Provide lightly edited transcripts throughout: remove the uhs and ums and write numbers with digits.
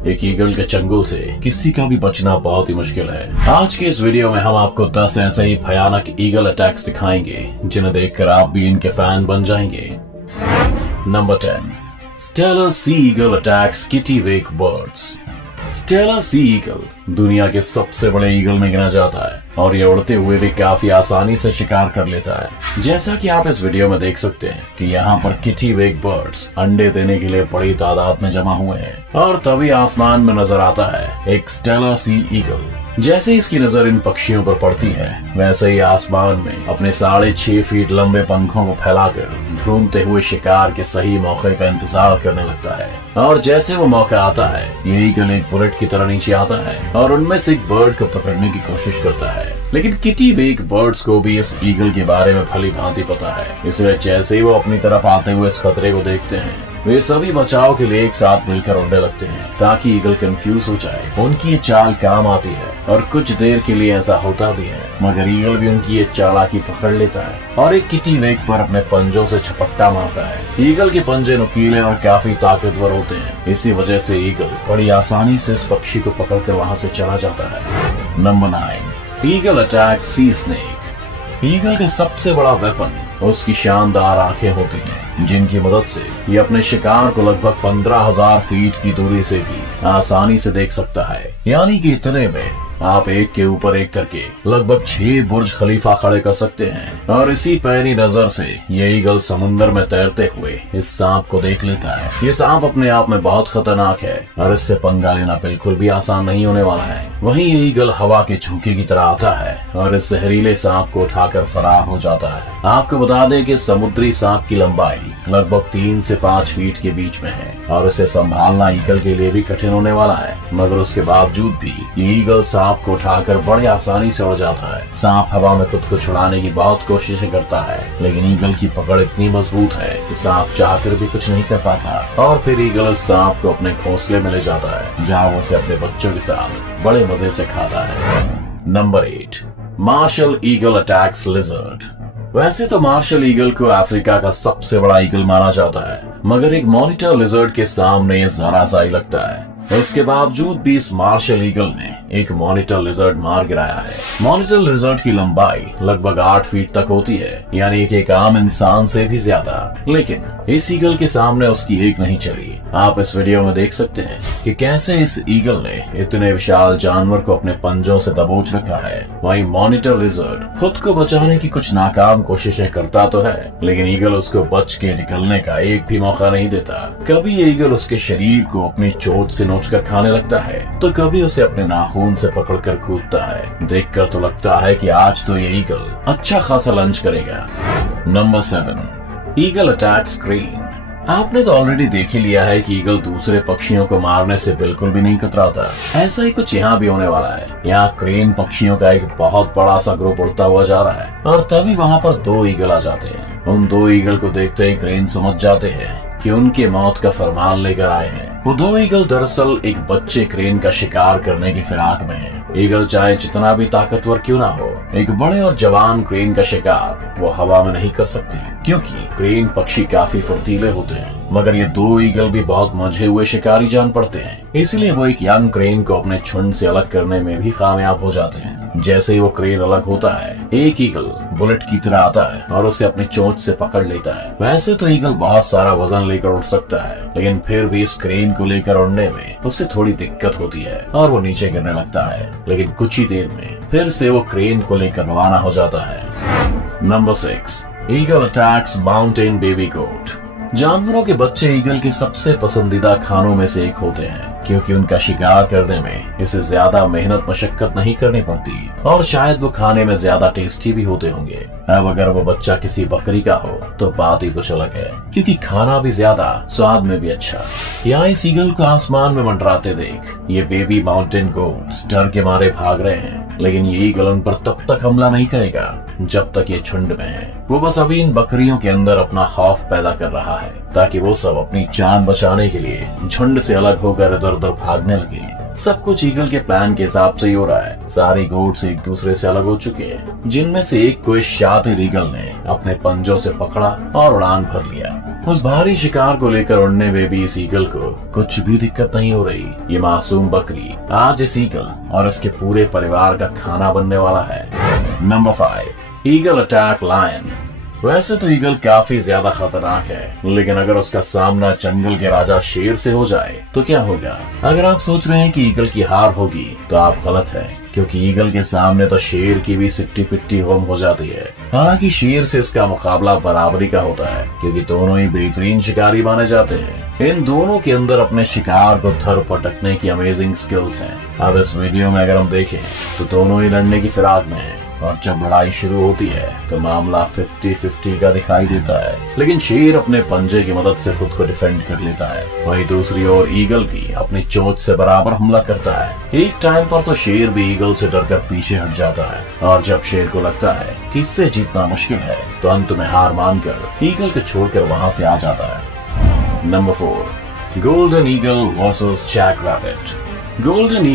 एक ईगल के चंगुल से किसी का भी बचना बहुत ही मुश्किल है। आज के इस वीडियो में हम आपको 10 ऐसे ही भयानक ईगल अटैक्स दिखाएंगे जिन्हें देखकर आप भी इनके फैन बन जाएंगे। Number 10, Steller sea eagle attacks kittiwake birds. Steller sea eagle दुनिया के सबसे बड़े ईगल में गिना जाता है और ये उड़ते हुए भी काफी आसानी से शिकार कर लेता है। जैसा कि आप इस वीडियो में देख सकते हैं कि यहाँ पर किटिवेक बर्ड्स अंडे देने के लिए बड़ी तादाद में जमा हुए हैं और तभी आसमान में नजर आता है एक स्टेलर सी ईगल। जैसे इसकी नजर इन पक्षियों पर पड़ती है वैसे ही आसमान में अपने 6.5 फीट लंबे पंखों को फैलाकर घूमते हुए शिकार के सही मौके का इंतजार करने लगता है। और जैसे वो मौका आता है ये ईगल एक बुलेट की तरह नीचे आता है और उनमें से एक बर्ड को पकड़ने की कोशिश करता है। लेकिन किटिवेक बर्ड्स को भी इस ईगल के बारे में भली भांति पता है, इसलिए जैसे ही वो अपनी तरफ आते हुए इस खतरे को देखते हैं वे सभी बचाव के लिए एक साथ मिलकर उड़ने लगते हैं ताकि ईगल कंफ्यूज हो जाए। उनकी ये चाल काम आती है और कुछ देर के लिए ऐसा होता भी है, मगर ईगल भी उनकी ये चालाकी पकड़ लेता है और एक किटिवेक पर अपने पंजों से झपट्टा मारता है। ईगल के पंजे नुकीले और काफी ताकतवर होते हैं, इसी वजह से ईगल बड़ी आसानी से इस पक्षी को पकड़कर वहाँ से चला जाता है। नंबर 9, ईगल अटैक सी स्नेक। ईगल का सबसे बड़ा वेपन उसकी शानदार आंखें होती हैं, जिनकी मदद से ये अपने शिकार को लगभग 15,000 फीट की दूरी से भी आसानी से देख सकता है। यानी कि इतने में आप एक के ऊपर एक करके लगभग 6 बुर्ज खलीफा खड़े कर सकते हैं। और इसी पैनी नजर से ये ईगल समुद्र में तैरते हुए इस सांप को देख लेता है। ये सांप अपने आप में बहुत खतरनाक है और इससे पंगा लेना बिल्कुल भी आसान नहीं होने वाला है। वहीं ये ईगल हवा के झोंके की तरह आता है और इस जहरीले सांप को उठाकर फरार हो जाता है। आपको बता दें कि समुद्री सांप की लंबाई लगभग 3 से 5 फीट के बीच में है और इसे संभालना ईगल के लिए भी कठिन होने वाला है, मगर उसके बावजूद भी ये ईगल सांप को उठाकर बड़ी आसानी से उड़ जाता है। सांप हवा में खुद को छुड़ाने की बहुत कोशिशें करता है, लेकिन ईगल की पकड़ इतनी मजबूत है कि सांप चाहकर भी कुछ नहीं कर पाता और फिर ईगल इस सांप को अपने घोंसले में ले जाता है, जहाँ वो उसे अपने बच्चों के साथ बड़े मजे से खाता है। Number 8, martial eagle attacks lizard. वैसे तो मार्शल ईगल को अफ्रीका का सबसे बड़ा ईगल माना जाता है, मगर एक मॉनिटर लिजर्ड के सामने ये जरा सा ही लगता है। इसके बावजूद भी इस मार्शल ईगल ने एक मॉनिटर लिजर्ड मार गिराया है। मॉनिटर लिजर्ड की लंबाई लगभग 8 फीट तक होती है, यानी कि एक आम इंसान से भी ज्यादा, लेकिन इस ईगल के सामने उसकी एक नहीं चली। आप इस वीडियो में देख सकते हैं कि कैसे इस ईगल ने इतने विशाल जानवर को अपने पंजों से दबोच रखा है। वहीं मॉनिटर लिजर्ड खुद को बचाने की कुछ नाकाम कोशिशें करता तो है, लेकिन ईगल उसको बच के निकलने का एक भी मौका नहीं देता। कभी ईगल उसके शरीर को अपनी चोट से नोचकर खाने लगता है तो कभी उसे अपने नाखून से पकड़कर कूदता है। देखकर तो लगता है कि आज तो ये ईगल अच्छा खासा लंच करेगा। Number 7, eagle attacks crane. आपने तो ऑलरेडी देख ही लिया है कि ईगल दूसरे पक्षियों को मारने से बिल्कुल भी नहीं कतराता। ऐसा ही कुछ यहाँ भी होने वाला है। यहाँ क्रेन पक्षियों का एक बहुत बड़ा सा ग्रुप उड़ता हुआ जा रहा है और तभी वहाँ पर 2 ईगल आ जाते हैं। उन 2 ईगल को देखते ही क्रेन समझ जाते हैं कि उनके मौत का फरमान लेकर आए हैं। वो 2 ईगल दरअसल एक बच्चे क्रेन का शिकार करने की फिराक में हैं। ईगल चाहे जितना भी ताकतवर क्यों ना हो, एक बड़े और जवान क्रेन का शिकार वो हवा में नहीं कर सकते, क्योंकि क्रेन पक्षी काफी फुर्तीले होते हैं। मगर ये 2 ईगल भी बहुत मंझे हुए शिकारी जान पड़ते हैं, इसलिए वो एक यंग क्रेन को अपने झुंड से अलग करने में भी कामयाब हो जाते हैं। जैसे ही वो क्रेन अलग होता है एक ईगल बुलेट की तरह आता है और उसे अपनी चोंच से पकड़ लेता है। वैसे तो ईगल बहुत सारा वजन लेकर उड़ सकता है, लेकिन फिर भी इस क्रेन को लेकर उड़ने में उससे थोड़ी दिक्कत होती है और वो नीचे गिरने लगता है। लेकिन कुछ ही देर में फिर से वो क्रेन को लेकर रवाना हो जाता है। Number 6, eagle attacks mountain baby goat. जानवरों के बच्चे ईगल के सबसे पसंदीदा खानों में से एक होते हैं, क्योंकि उनका शिकार करने में इसे ज्यादा मेहनत मशक्कत नहीं करनी पड़ती और शायद वो खाने में ज्यादा टेस्टी भी होते होंगे। अब अगर वो बच्चा किसी बकरी का हो तो बात ही कुछ अलग है, क्योंकि खाना भी ज्यादा, स्वाद में भी अच्छा। यहाँ इस ईगल को आसमान में मंडराते देख ये बेबी माउंटेन गोट्स डर के मारे भाग रहे हैं, लेकिन ये ईगल उन पर तब तक हमला नहीं करेगा जब तक ये झुंड में है। वो बस अभी इन बकरियों के अंदर अपना खौफ पैदा कर रहा है ताकि वो सब अपनी जान बचाने के लिए झुंड से अलग होकर इधर उधर भागने लगे। सब कुछ ईगल के प्लान के हिसाब से ही हो रहा है। सारी गोट्स एक दूसरे से अलग हो चुके हैं, जिनमें से एक को इस शातिर ईगल ने अपने पंजों से पकड़ा और उड़ान भर लिया। उस भारी शिकार को लेकर उड़ने में भी इस ईगल को कुछ भी दिक्कत नहीं हो रही। ये मासूम बकरी आज इस ईगल और इसके पूरे परिवार का खाना बनने वाला है। Number 5, eagle attack lion. वैसे तो ईगल काफी ज्यादा खतरनाक है, लेकिन अगर उसका सामना जंगल के राजा शेर से हो जाए तो क्या होगा? अगर आप सोच रहे हैं कि ईगल की हार होगी तो आप गलत है, क्योंकि ईगल के सामने तो शेर की भी सिट्टी पिट्टी गुम हो जाती है। हालांकि शेर से इसका मुकाबला बराबरी का होता है, क्योंकि दोनों ही बेहतरीन शिकारी माने जाते हैं। इन दोनों के अंदर अपने शिकार को धर पटकने की अमेजिंग स्किल्स हैं। अब इस वीडियो में अगर हम देखें तो दोनों ही लड़ने की फिराक में हैं, और जब लड़ाई शुरू होती है तो मामला 50-50 का दिखाई देता है, लेकिन शेर अपने पंजे की मदद से खुद को डिफेंड कर लेता है। वहीं दूसरी ओर ईगल भी अपनी चोंच से बराबर हमला करता है। एक टाइम पर तो शेर भी ईगल से डरकर पीछे हट जाता है, और जब शेर को लगता है कि इससे जीतना मुश्किल है तो अंत में हार मानकर ईगल को छोड़कर वहाँ से आ जाता है। Number 4, golden eagle versus jack rabbit. Golden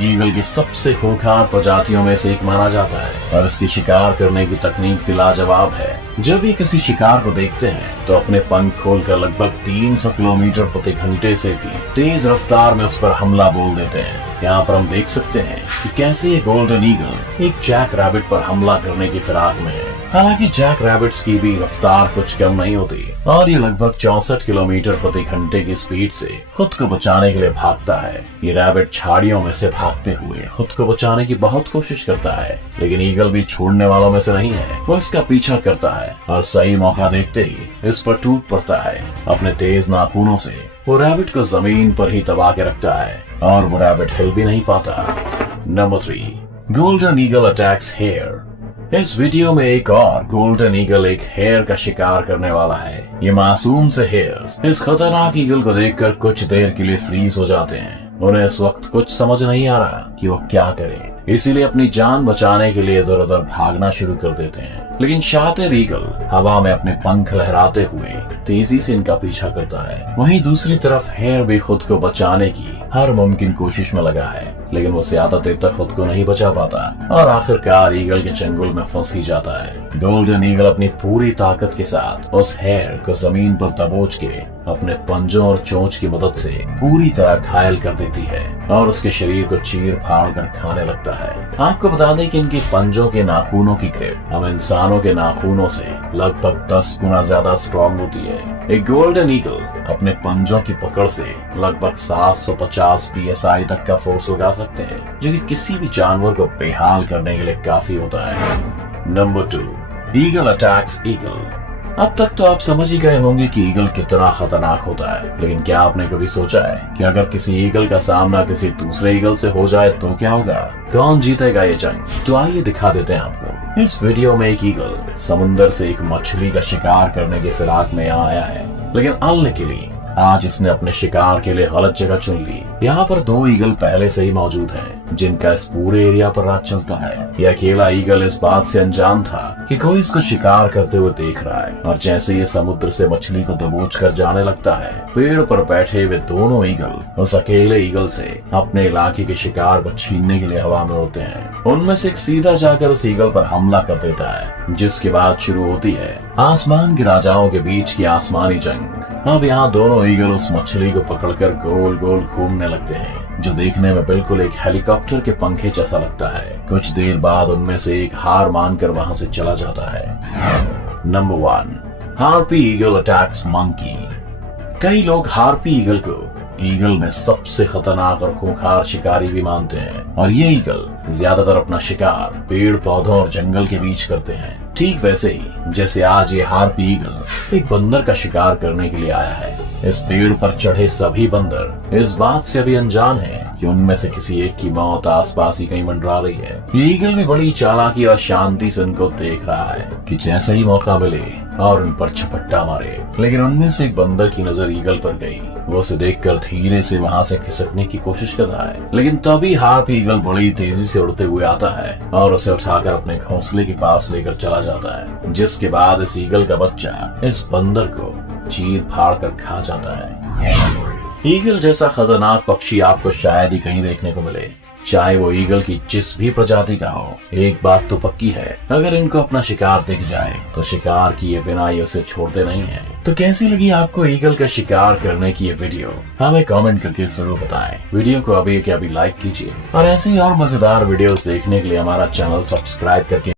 eagle की सबसे खूंखार प्रजातियों में से एक माना जाता है, और इसकी शिकार करने की तकनीक भी लाजवाब है। जब ये किसी शिकार को देखते हैं तो अपने पंख खोलकर लगभग 300 किलोमीटर प्रति घंटे से भी तेज रफ्तार में उस पर हमला बोल देते हैं। यहाँ पर हम देख सकते हैं कि कैसे ये गोल्डन ईगल एक जैक रैबिट पर हमला करने की फिराक में है। हालांकि जैक रैबिट्स की भी रफ्तार कुछ कम नहीं होती, और ये लगभग 64 किलोमीटर प्रति घंटे की स्पीड से खुद को बचाने के लिए भागता है। ये रैबिट झाड़ियों में से भागते हुए खुद को बचाने की बहुत कोशिश करता है, लेकिन ईगल भी छोड़ने वालों में से नहीं है। वो इसका पीछा करता है और सही मौका देखते ही इस पर टूट पड़ता है। अपने तेज नाखूनों से वो रैबिट को जमीन पर ही दबा के रखता है, और वो रैबिट हिल भी नहीं पाता। Number 3, golden eagle attacks hare. इस वीडियो में एक और गोल्डन ईगल एक हेयर का शिकार करने वाला है। ये मासूम से हेयर्स इस खतरनाक ईगल को देखकर कुछ देर के लिए फ्रीज हो जाते हैं। उन्हें इस वक्त कुछ समझ नहीं आ रहा कि वो क्या करें, इसीलिए अपनी जान बचाने के लिए इधर उधर भागना शुरू कर देते हैं। लेकिन शातिर ईगल हवा में अपने पंख लहराते हुए तेजी से इनका पीछा करता है। वहीं दूसरी तरफ हेयर भी खुद को बचाने की हर मुमकिन कोशिश में लगा है, लेकिन वो ज्यादा देर तक खुद को नहीं बचा पाता और आखिरकार ईगल के चंगुल में फंस ही जाता है। गोल्डन ईगल अपनी पूरी ताकत के साथ उस हेयर को जमीन पर दबोच के अपने पंजों और चोंच की मदद से पूरी तरह घायल कर देती है और उसके शरीर को चीर फाड़ कर खाने लगता है। आपको बता दें कि इनकी पंजों के नाखूनों की ग्रिप हम इंसानों के नाखूनों से लगभग 10 गुना ज्यादा स्ट्रॉन्ग होती है। एक गोल्डन ईगल अपने पंजों की पकड़ से लगभग 750 PSI तक का फोर्स उगा सकते हैं, जो कि किसी भी जानवर को बेहाल करने के लिए काफी होता है। Number 2, eagle attacks eagle. अब तक तो आप समझ ही गए होंगे कि ईगल कितना खतरनाक होता है, लेकिन क्या आपने कभी सोचा है कि अगर किसी ईगल का सामना किसी दूसरे ईगल से हो जाए तो क्या होगा? कौन जीतेगा ये जंग? तो आइए दिखा देते हैं आपको। इस वीडियो में एक ईगल समुद्र से एक मछली का शिकार करने की फिराक में यहाँ आया है, लेकिन अनलकीली आज इसने अपने शिकार के लिए गलत जगह चुन ली। यहाँ पर 2 ईगल पहले से ही मौजूद हैं, जिनका इस पूरे एरिया पर राज चलता है। यह अकेला ईगल इस बात से अनजान था कि कोई इसको शिकार करते हुए देख रहा है, और जैसे ये समुद्र से मछली को दबोच कर जाने लगता है, पेड़ पर बैठे हुए दोनों ईगल उस अकेले ईगल से अपने इलाके के शिकार को छीनने के लिए हवा में उड़ते हैं। उनमें से एक सीधा जाकर उस ईगल पर हमला कर देता है, जिसके बाद शुरू होती है आसमान के राजाओं के बीच की आसमानी जंग। अब यहाँ दोनों ईगल उस मछली को पकड़कर गोल गोल घूमने लगते हैं, जो देखने में बिल्कुल एक हेलीकॉप्टर के पंखे जैसा लगता है। कुछ देर बाद उनमें से एक हार मानकर वहाँ से चला जाता है। Number 1, harpy eagle attacks monkey. कई लोग हार्पी ईगल को ईगल में सबसे खतरनाक और खूंखार शिकारी भी मानते हैं, और ये ईगल ज्यादातर अपना शिकार पेड़ पौधों और जंगल के बीच करते हैं। ठीक वैसे ही जैसे आज ये हार्पी ईगल एक बंदर का शिकार करने के लिए आया है। इस पेड़ पर चढ़े सभी बंदर इस बात से अभी अनजान हैं कि उनमें से किसी एक की मौत आसपास ही कहीं मंडरा रही है। ये ईगल भी बड़ी चालाकी और शांति से उनको देख रहा है कि जैसे ही मौका मिले और उन पर झपट्टा मारे। लेकिन उनमें से एक बंदर की नजर ईगल पर गई। वो उसे देखकर धीरे से वहाँ से खिसकने की कोशिश कर रहा है, लेकिन तभी हार्पी ईगल बड़ी तेजी से उड़ते हुए आता है और उसे उठाकर अपने घोंसले के पास लेकर चला जाता है, जिसके बाद इस ईगल का बच्चा इस बंदर को चीर फाड़ कर खा जाता है। ईगल जैसा खतरनाक पक्षी आपको शायद ही कहीं देखने को मिले, चाहे वो ईगल की जिस भी प्रजाति का हो। एक बात तो पक्की है, अगर इनको अपना शिकार दिख जाए तो शिकार किए बिना ये उसे छोड़ते नहीं है। तो कैसी लगी आपको ईगल का शिकार करने की ये वीडियो, हमें कमेंट करके जरूर बताएं। वीडियो को अभी के अभी लाइक कीजिए और ऐसी और मजेदार वीडियोस देखने के लिए हमारा चैनल सब्सक्राइब करके